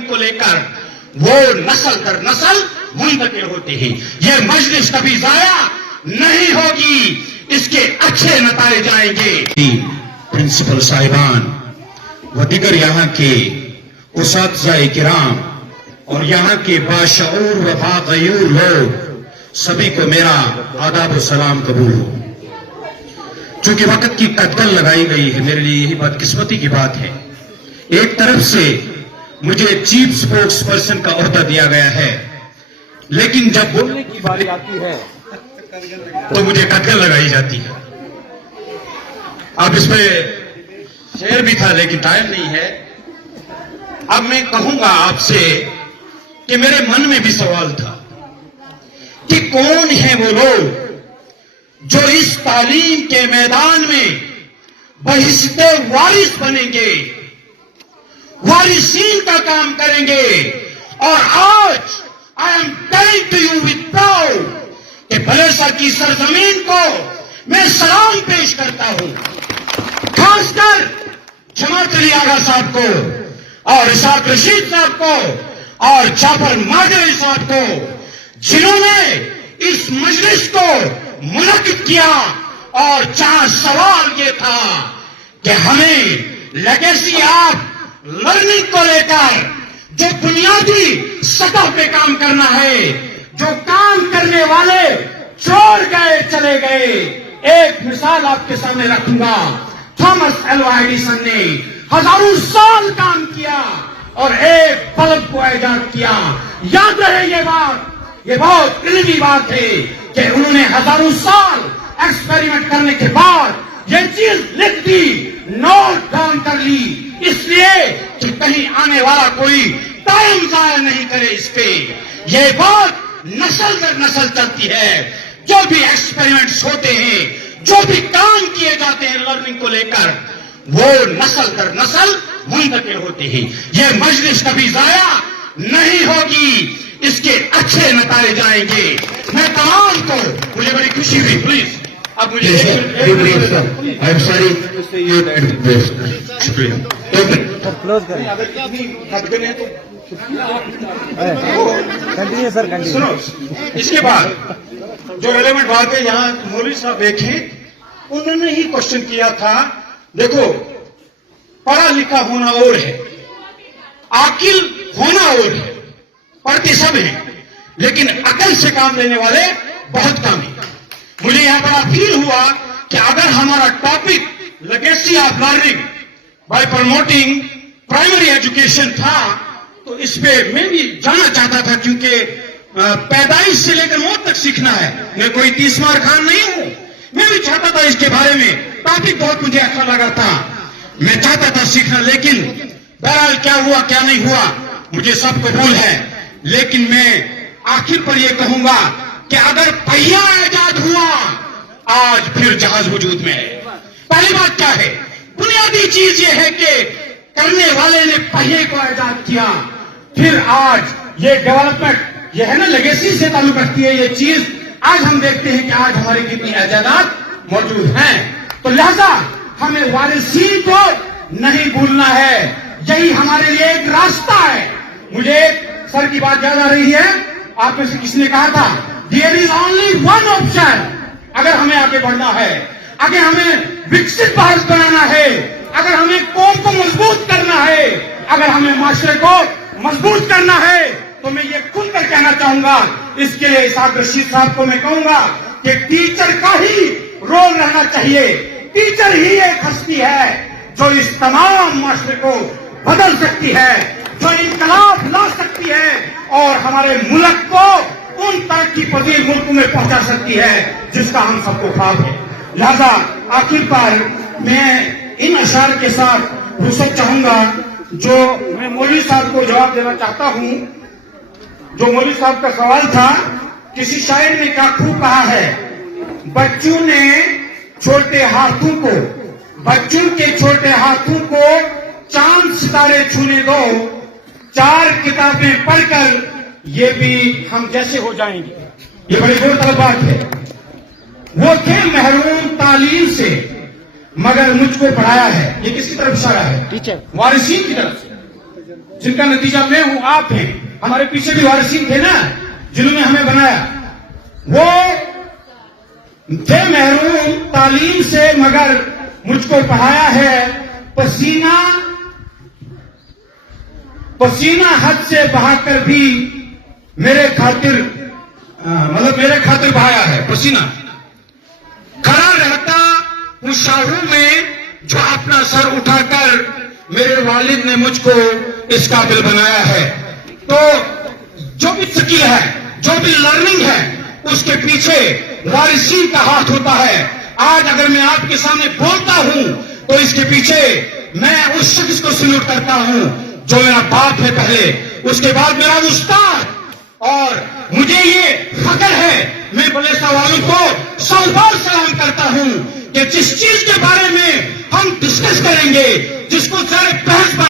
Learning کو لے کر وہ نسل در نسل منتقل ہوتے ہیں. یہ مجلس کبھی ضائع نہیں ہوگی, اس کے اچھے نتائج آئیں گے. پرنسپل صاحبان و دیگر یہاں کے اساتذہ کرام اور یہاں کے باشعور و باغیور لوگ سبھی کو میرا آداب و سلام قبول ہو. چونکہ وقت کی قدر لگائی گئی ہے, میرے لیے یہی بدقسمتی کی بات ہے. ایک طرف سے مجھے چیف سپورٹس پرسن کا عہدہ دیا گیا ہے, لیکن جب بولنے کی باری آتی ہے تو مجھے قدر لگائی جاتی ہے. اب اس میں شعر بھی تھا لیکن ٹائم نہیں ہے. اب میں کہوں گا آپ سے کہ میرے من میں بھی سوال تھا کہ کون ہیں وہ لوگ جو اس تعلیم کے میدان میں بحثیت وارث بنیں گے, وارثین کا کام کریں گے. اور آج I am telling to you with proud کہ بھلے سر کی سرزمین کو میں سلام پیش کرتا ہوں, خاص کر جماعت علی آغا صاحب کو اور اسحاق رشید صاحب کو اور جعفر ماجری صاحب کو, جنہوں نے اس مجلس کو منعقد کیا. اور چار سوال یہ تھا کہ ہمیں لیگیسی آف لرننگ کو لے کر جو بنیادی سطح پہ کام کرنا ہے, جو کام کرنے والے چھوڑ گئے چلے گئے. ایک مثال آپ کے سامنے رکھوں گا. تھامس ایلوا ایڈیسن نے ہزاروں سال کام کیا اور ایک بلب کو ایجاد کیا. یاد رہے یہ بات, یہ بہت علمی بات ہے کہ انہوں نے ہزاروں سال ایکسپیریمنٹ کرنے کے بعد یہ چیز لکھ دی, نوٹ ڈاؤن کر لی, اس لیے کہ کہیں آنے والا کوئی ٹائم ضائع نہیں کرے اس پہ. یہ بات نسل در نسل چلتی ہے. جو بھی ایکسپیریمنٹس ہوتے ہیں, جو بھی کام کیے جاتے ہیں لرننگ کو لے کر, وہ نسل در نسل منتقل ہوتے ہیں. یہ مجلس کبھی ضائع نہیں ہوگی, اس کے اچھے نتائج آئیں گے. میں تمام کو, مجھے بڑی خوشی ہوئی, پلیز اب مجھے شکریہ. سنو, اس کے بعد جو ریلیونٹ بات ہے, یہاں مولوی صاحب دیکھیں, انہوں نے ہی کوشچن کیا تھا. دیکھو, پڑھا لکھا ہونا اور ہے, عاقل ہونا اور ہے. پڑھتے سب ہیں لیکن عقل سے کام لینے والے بہت کم ہیں. مجھے یہاں بڑا فیل ہوا کہ اگر ہمارا topic legacy of learning by promoting primary education تھا تو اس پہ میں بھی جانا چاہتا تھا, کیونکہ پیدائش سے لے کر موت تک سیکھنا ہے. میں کوئی 30 مار خان نہیں ہوں, میں بھی چاہتا تھا اس کے بارے میں. ٹاپک بہت مجھے اچھا لگا تھا, میں چاہتا تھا سیکھنا, لیکن بہرحال کیا ہوا کیا نہیں ہوا مجھے سب قبول ہے. لیکن میں آخر پر یہ کہوں گا کہ اگر پہیا ایجاد ہوا, آج پھر جہاز وجود میں ہے. پہلی بات کیا ہے, بنیادی چیز یہ ہے کہ کرنے والے نے پہیے کو ایجاد کیا. پھر آج یہ ڈیولپمنٹ, یہ ہے نا لیگیسی سے تعلق رکھتی ہے یہ چیز. آج ہم دیکھتے ہیں کہ آج ہماری کتنی ایجادات موجود ہیں, تو لہذا ہمیں وارثین کو نہیں بھولنا ہے. یہی ہمارے لیے ایک راستہ ہے. مجھے ایک سر کی بات یاد آ رہی ہے, آپ میں سے کس نے کہا تھا, there is only one option. اگر ہمیں آگے بڑھنا ہے, اگر ہمیں وکست بھارت بنانا ہے, اگر ہمیں قوم کو مضبوط کرنا ہے, اگر ہمیں معاشرے کو مضبوط کرنا ہے, تو میں یہ کھل کر کہنا چاہوں گا. اس کے لیے اسحاق رشید صاحب کو میں کہوں گا کہ ٹیچر کا ہی رول رہنا چاہیے. ٹیچر ہی ایک ہستی ہے جو اس تمام معاشرے کو بدل سکتی ہے, جو انقلاب لا سکتی ہے اور ہمارے ملک کو ان ترقی پذیر ملکوں میں پہنچا سکتی ہے جس کا ہم سب کو خواب ہے. لہذا آخر پر میں ان اشعار کے ساتھ رخصت چاہوں گا جو میں مولوی صاحب کو جواب دینا چاہتا ہوں. جو مولوی صاحب کا سوال تھا, کسی شاعر نے کیا خوب کہا ہے, بچوں نے چھوٹے ہاتھوں کو, بچوں کے چھوٹے ہاتھوں کو چاند ستارے چھونے دو, 4 کتابیں پڑھ کر یہ بھی ہم جیسے ہو جائیں گے. یہ بڑی غور طلب بات ہے. وہ تھے محروم تعلیم سے مگر مجھ کو پڑھایا ہے. یہ کس کی طرف اشارہ ہے؟ ٹیچر, وارثین کی طرف سے. جن کا نتیجہ میں ہوں، آپ ہیں. ہمارے پیچھے بھی وارثین تھے نا جنہوں نے ہمیں بنایا. وہ تھے محروم تعلیم سے مگر مجھ کو پڑھایا ہے. پسینہ حد سے بہا کر بھی میرے خاطر بہایا ہے. پسینہ کھڑا رہتا ہوں شاہوں میں جو اپنا سر اٹھا کر میرے والد نے مجھ کو اس قابل بنایا ہے. تو جو بھی سکل ہے، جو بھی لرننگ ہے، اس کے پیچھے وارثین کا ہاتھ ہوتا ہے. آج اگر میں آپ کے سامنے بولتا ہوں تو اس کے پیچھے میں اس شخص کو سلوٹ کرتا ہوں جو میرا باپ ہے پہلے، اس کے بعد میرا استاد. اور مجھے یہ فخر ہے، میں بلیسا والوں کو 100 بار سلام کرتا ہوں کہ جس چیز کے بارے میں ہم ڈسکس کریں گے، جس کو سارے بحث